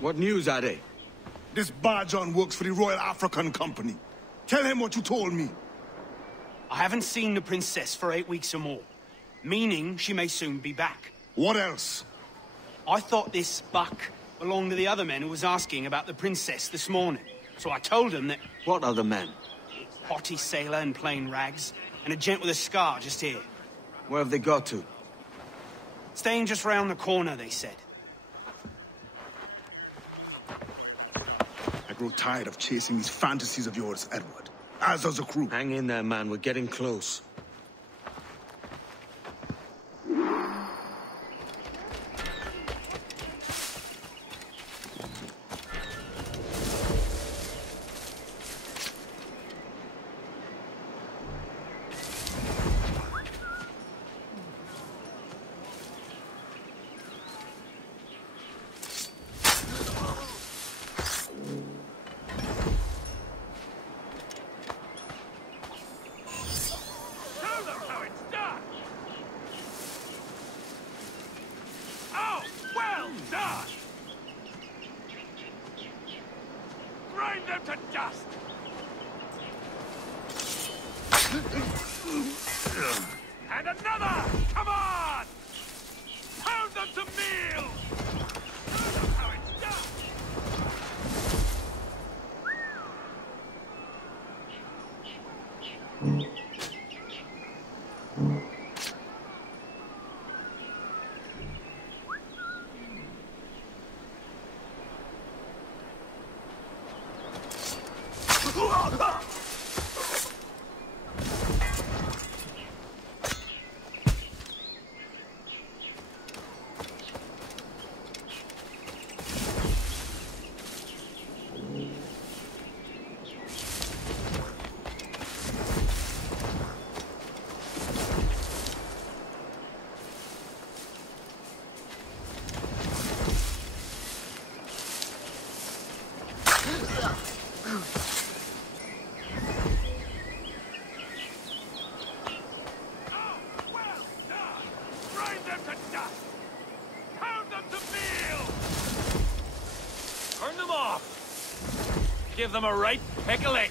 What news are they? This Barjon works for the Royal African Company. Tell him what you told me. I haven't seen the princess for 8 weeks or more, meaning she may soon be back. What else? I thought this buck belonged to the other men who was asking about the princess this morning. So I told him that... What other men? Haughty sailor in plain rags, and a gent with a scar just here. Where have they got to? Staying just round the corner, they said. I grow tired of chasing these fantasies of yours, Edward. As does the crew. Hang in there, man. We're getting close. Grind them to dust! And another! Come on! Pound them to meal! That's how it's done! Give them a right pickling.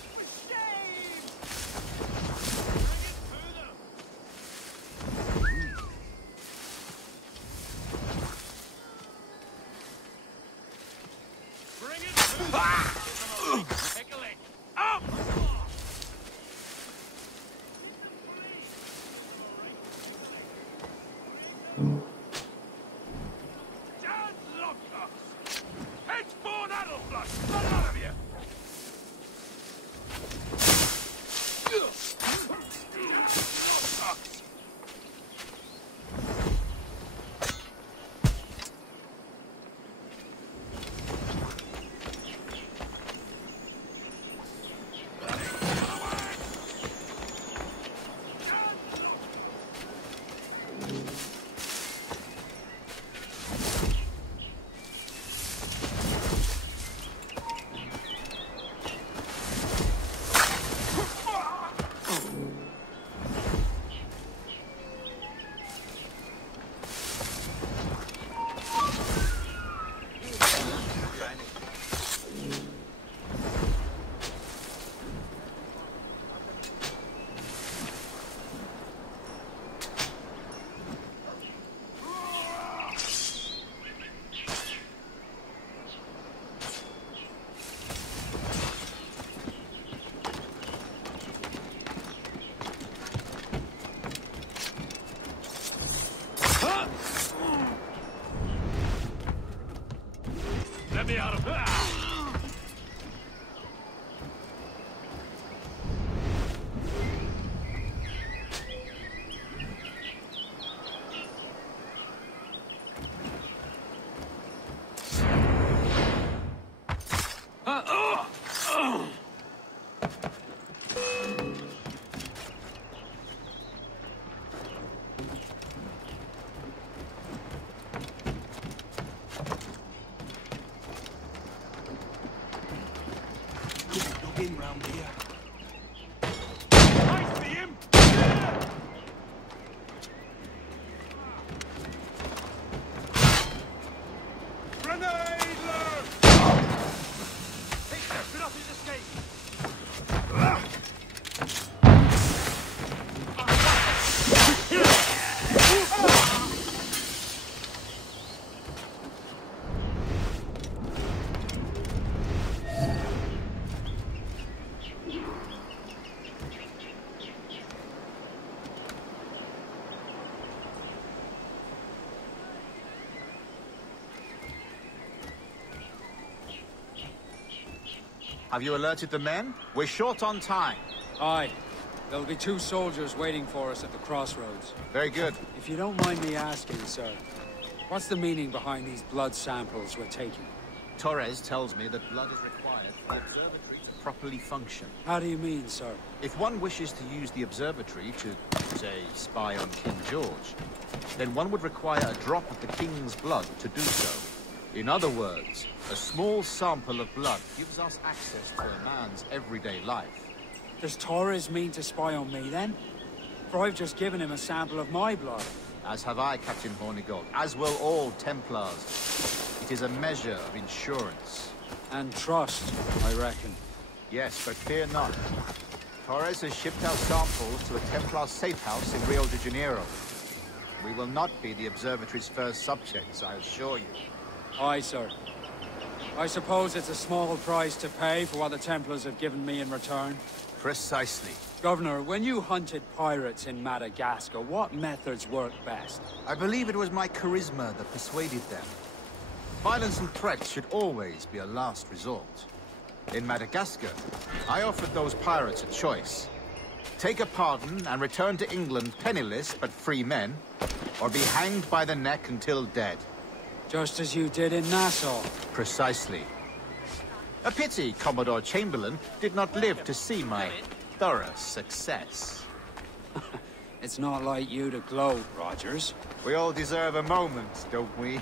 Bring it to them. Pickling. Up! Stand lockcocks! Henceforth Adelflush! None out of you! Let me out of here! Round here. I see him! Grenade! Have you alerted the men? We're short on time. Aye. There'll be 2 soldiers waiting for us at the crossroads. Very good. If you don't mind me asking, sir, what's the meaning behind these blood samples we're taking? Torres tells me that blood is required for the observatory to properly function. How do you mean, sir? If one wishes to use the observatory to, say, spy on King George, then one would require a drop of the King's blood to do so. In other words, a small sample of blood gives us access to a man's everyday life. Does Torres mean to spy on me, then? For I've just given him a sample of my blood. As have I, Captain Hornigold, as will all Templars. It is a measure of insurance. And trust, I reckon. Yes, but fear not. Torres has shipped our samples to a Templar safe house in Rio de Janeiro. We will not be the observatory's first subjects, I assure you. Aye, sir. I suppose it's a small price to pay for what the Templars have given me in return. Precisely. Governor, when you hunted pirates in Madagascar, what methods worked best? I believe it was my charisma that persuaded them. Violence and threats should always be a last resort. In Madagascar, I offered those pirates a choice. Take a pardon and return to England penniless but free men, or be hanged by the neck until dead. Just as you did in Nassau. Precisely. A pity Commodore Chamberlain did not live to see my thorough success. It's not like you to gloat, Rogers. We all deserve a moment, don't we?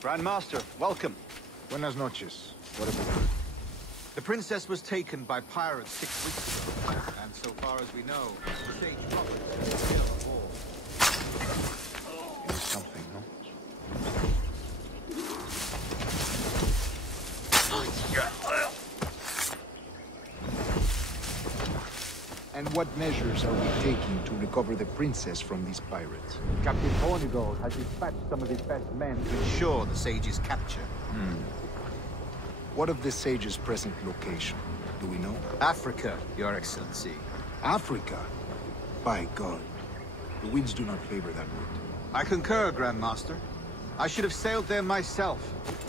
Grand Master, welcome. Buenas noches. What have we heard? The princess was taken by pirates 6 weeks ago, and so far as we know, the sage Roberts is still at war. It is something, no? And what measures are we taking to recover the princess from these pirates? Captain Hornigold has dispatched some of his best men to ensure the sage's capture. What of the sage's present location? Do we know? Africa, Your Excellency. Africa? By God. The winds do not favor that route. I concur, Grand Master. I should have sailed there myself.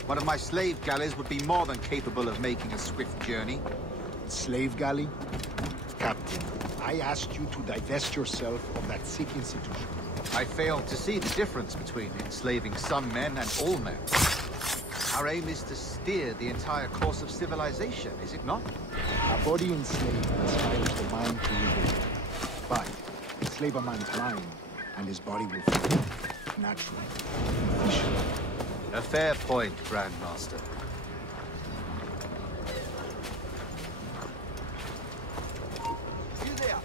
One of my slave galleys would be more than capable of making a swift journey. Slave galley? Captain, I asked you to divest yourself of that sick institution. I failed to see the difference between enslaving some men and all men. Our aim is to steer the entire course of civilization, is it not? A body enslaved inspires the mind to revolt. But enslave a man's mind, and his body will flow naturally, efficiently. A fair point, Grandmaster. You there.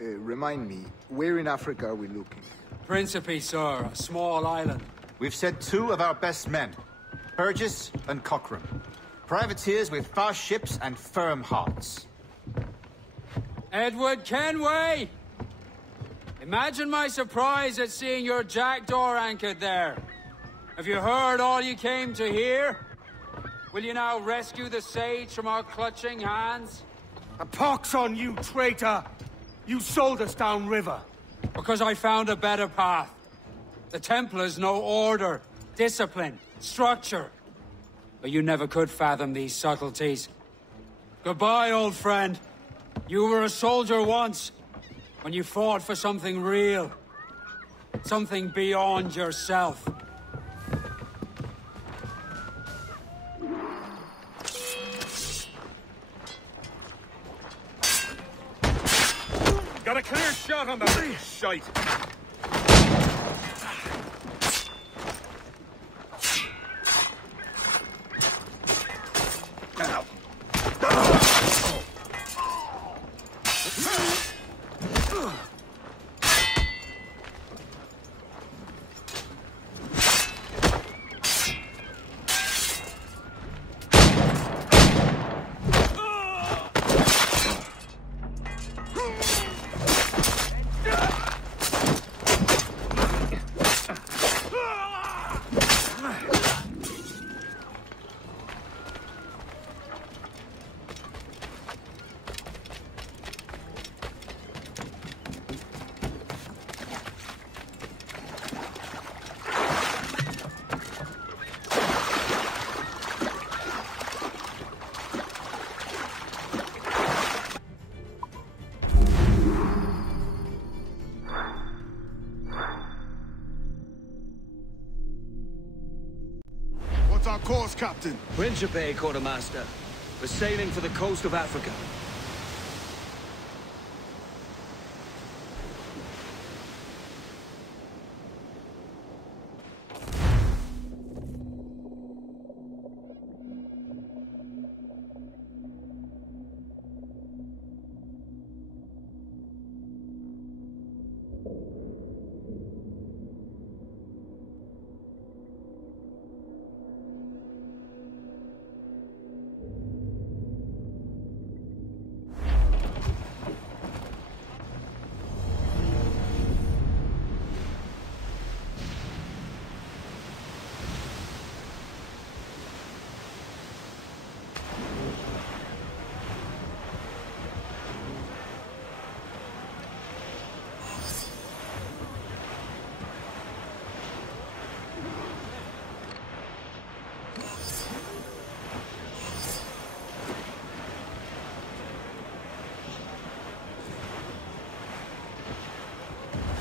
Remind me, where in Africa are we looking? Principe, sir, a small island. We've sent 2 of our best men, Burgess and Cochrane. Privateers with fast ships and firm hearts. Edward Kenway! Imagine my surprise at seeing your jackdaw anchored there. Have you heard all you came to hear? Will you now rescue the sage from our clutching hands? A pox on you, traitor! You sold us downriver. Because I found a better path. The Templars know order, discipline, structure. But you never could fathom these subtleties. Goodbye, old friend. You were a soldier once, when you fought for something real. Something beyond yourself. Got a clear shot on that shite. What's our course, Captain? Principe, Quartermaster. We're sailing for the coast of Africa.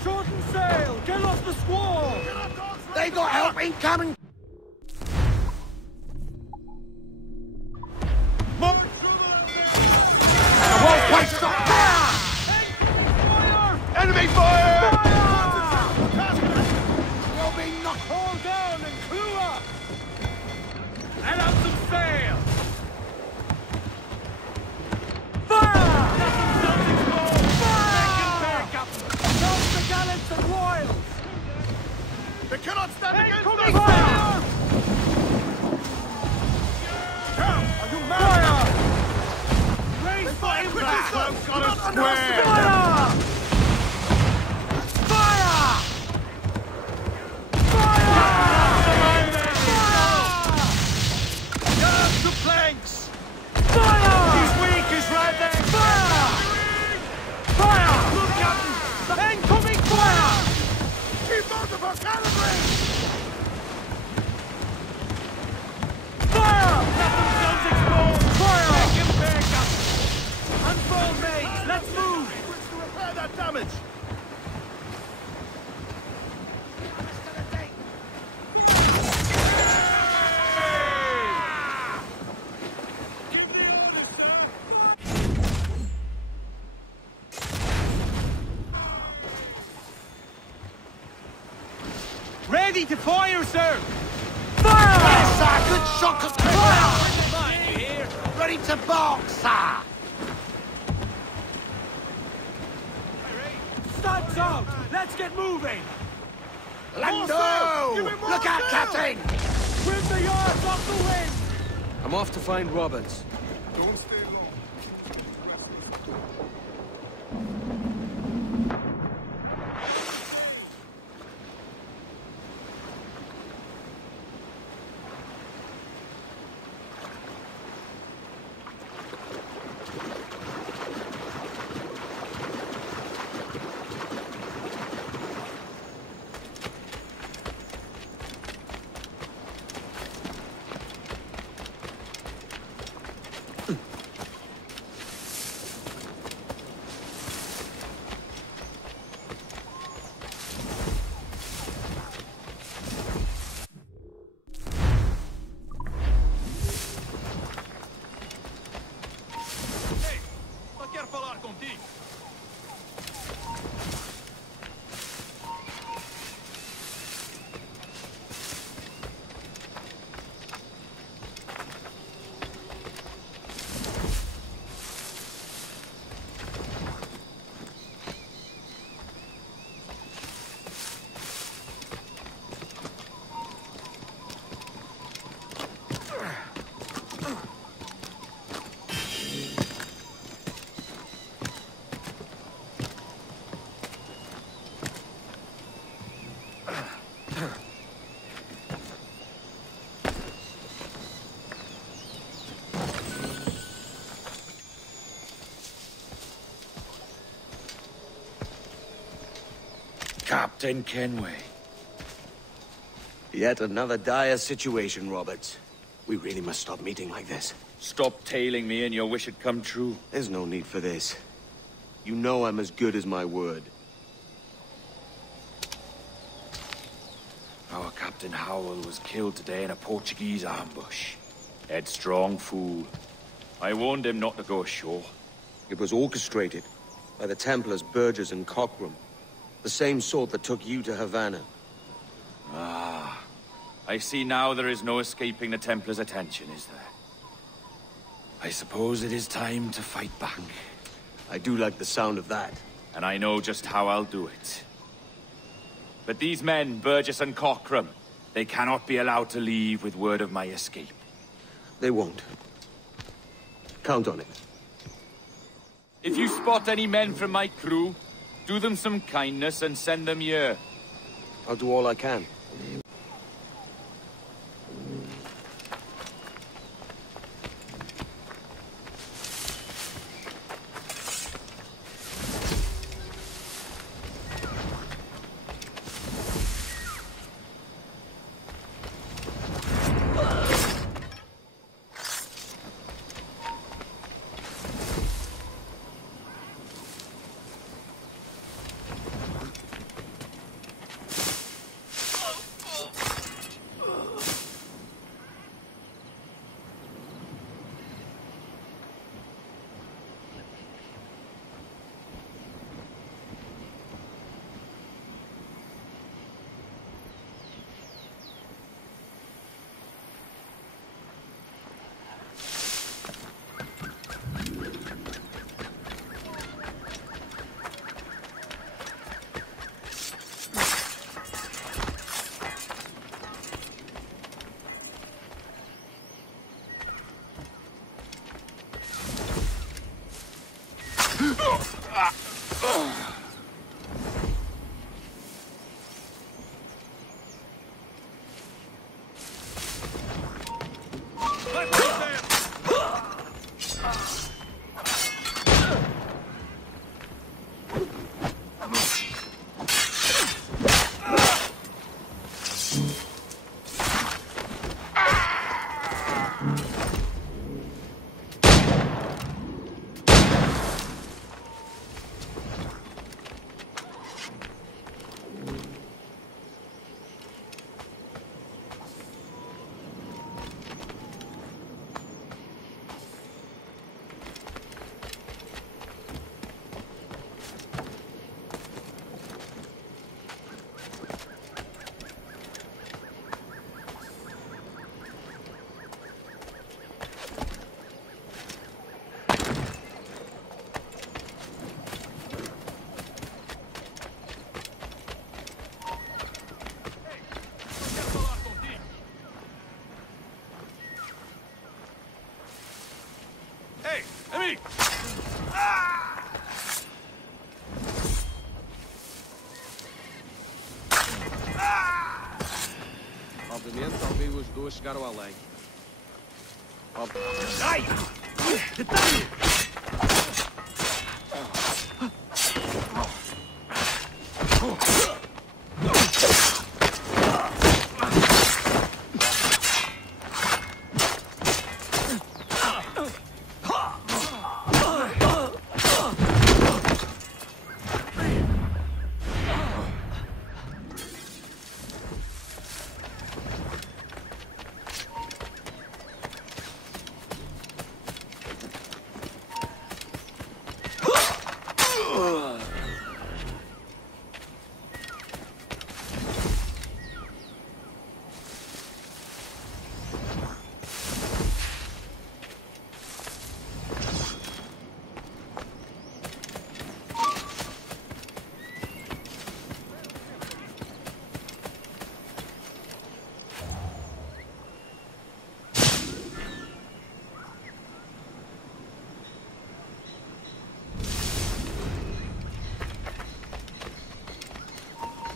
Shorten sail! Get off the squall! They got help incoming! More trouble out there! I won't quite stop! Fire! Enemy fire! We'll be knocked all down and clew up! Let out some sail! Gallants and royals! They cannot stand against us! Fire! Are you mad? Raise Fire! fire! Quickly, got us square! Fire! Fire! Get up to planks! Fire! He's weak, he's right there! Fire! Fire! Look, Captain! Incoming fire! for cavalry! Fire! Nothing guns explode! Fire! Take him back up! Unfold, mates! Let's move! To repair that damage! Ready to fire, sir! Fire! Yes, sir! Good shot of fire! Fine, you hear? Ready to bark, sir! Studs out! Let's get moving! Lando! Give me more Look out, sail! Captain! Trim the yards off the wind! I'm off to find Roberts. Don't stay long. Captain Kenway. Yet another dire situation, Roberts. We really must stop meeting like this. Stop tailing me and your wish had come true. There's no need for this. You know I'm as good as my word. Our Captain Howell was killed today in a Portuguese ambush. Headstrong fool. I warned him not to go ashore. It was orchestrated by the Templars Burgess and Cockrum. The same sort that took you to Havana. Ah. I see now there is no escaping the Templars' attention, is there? I suppose it is time to fight back. I do like the sound of that. And I know just how I'll do it. But these men, Burgess and Cockrum, they cannot be allowed to leave with word of my escape. They won't. Count on it. If you spot any men from my crew, do them some kindness and send them here. I'll do all I can. Simplesmente ouvi os dois chegaram além. Ai!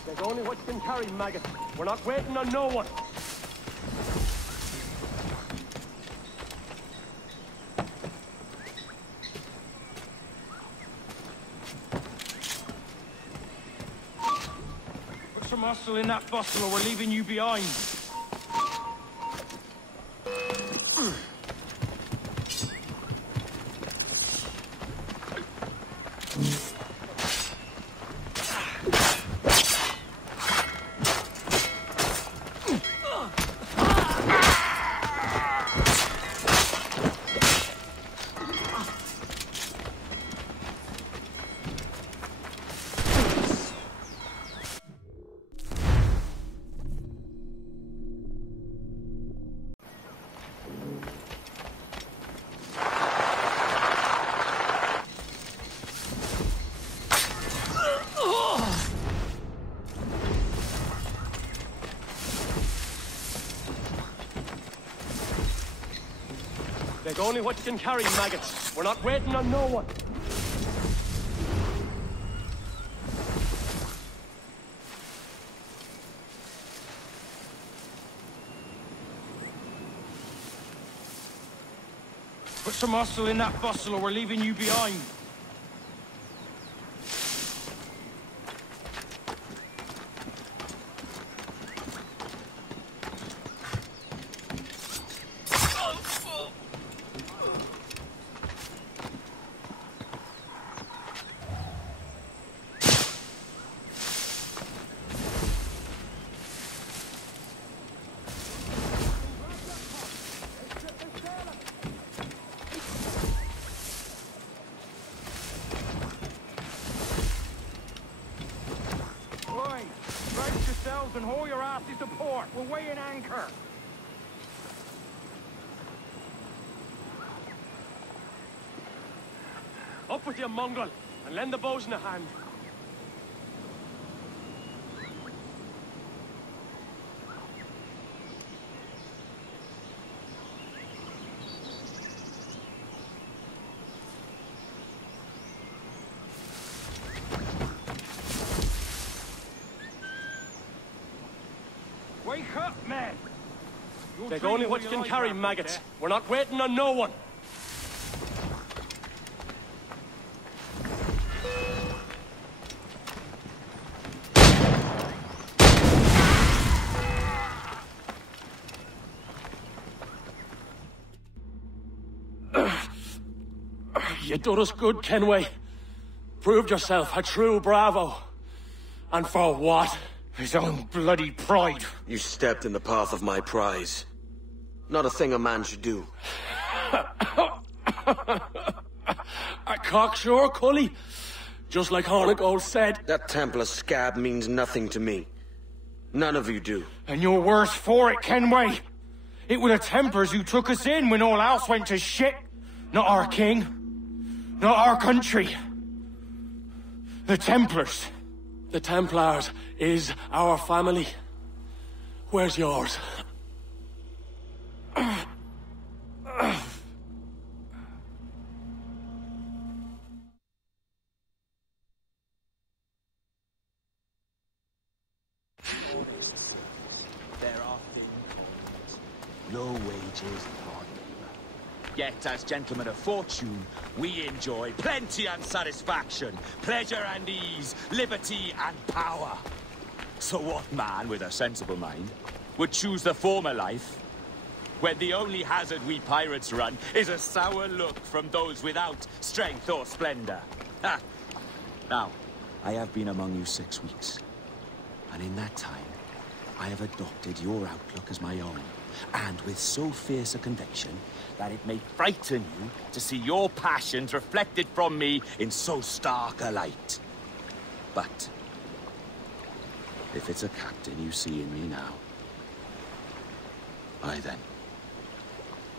There's only what you can carry, maggot. We're not waiting on no one. Put some muscle in that bustle or we're leaving you behind. There's only what you can carry, maggots. We're not waiting on no one. Put some muscle in that bustle or we're leaving you behind. And haul your asses to port. We're weighing anchor. Up with you, mongrel, and lend the bosun a hand. Wake up, man! Take only what you can carry, maggots. We're not waiting on no one. You done us good, Kenway. Proved yourself a true bravo. And for what? His own bloody pride. You stepped in the path of my prize. Not a thing a man should do. A cocksure, Cully. Just like Hornigold said. That Templar scab means nothing to me. None of you do. And you're worse for it, Kenway. It were the Templars who took us in when all else went to shit. Not our king. Not our country. The Templars. The Templars is our family. Where's yours? They're often low wages hard labor. Yet, as gentlemen of fortune, we enjoy plenty and satisfaction, pleasure and ease, liberty and power. So what man with a sensible mind would choose the former life, when the only hazard we pirates run is a sour look from those without strength or splendor? Ha! Now, I have been among you 6 weeks, and in that time, I have adopted your outlook as my own, and with so fierce a conviction that it may frighten you to see your passions reflected from me in so stark a light. But if it's a captain you see in me now, aye then,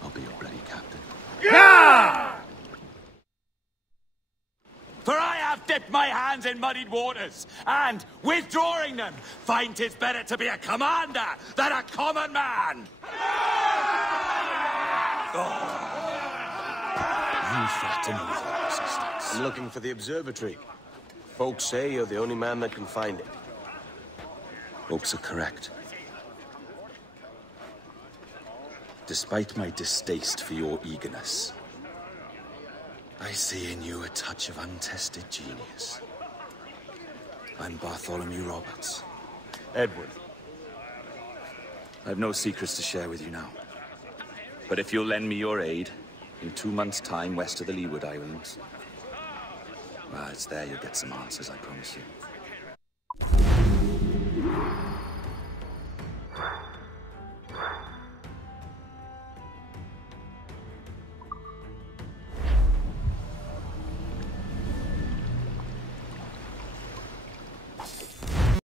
I'll be your bloody captain. Yeah! For I have dipped my hands in muddied waters, and, withdrawing them, find 'tis better to be a commander than a common man! You flatter me with your persistence. I'm looking for the observatory. Folks say you're the only man that can find it. Folks are correct. Despite my distaste for your eagerness, I see in you a touch of untested genius. I'm Bartholomew Roberts. Edward. I've no secrets to share with you now. But if you'll lend me your aid, in 2 months' time west of the Leeward Islands, well, it's there you'll get some answers, I promise you.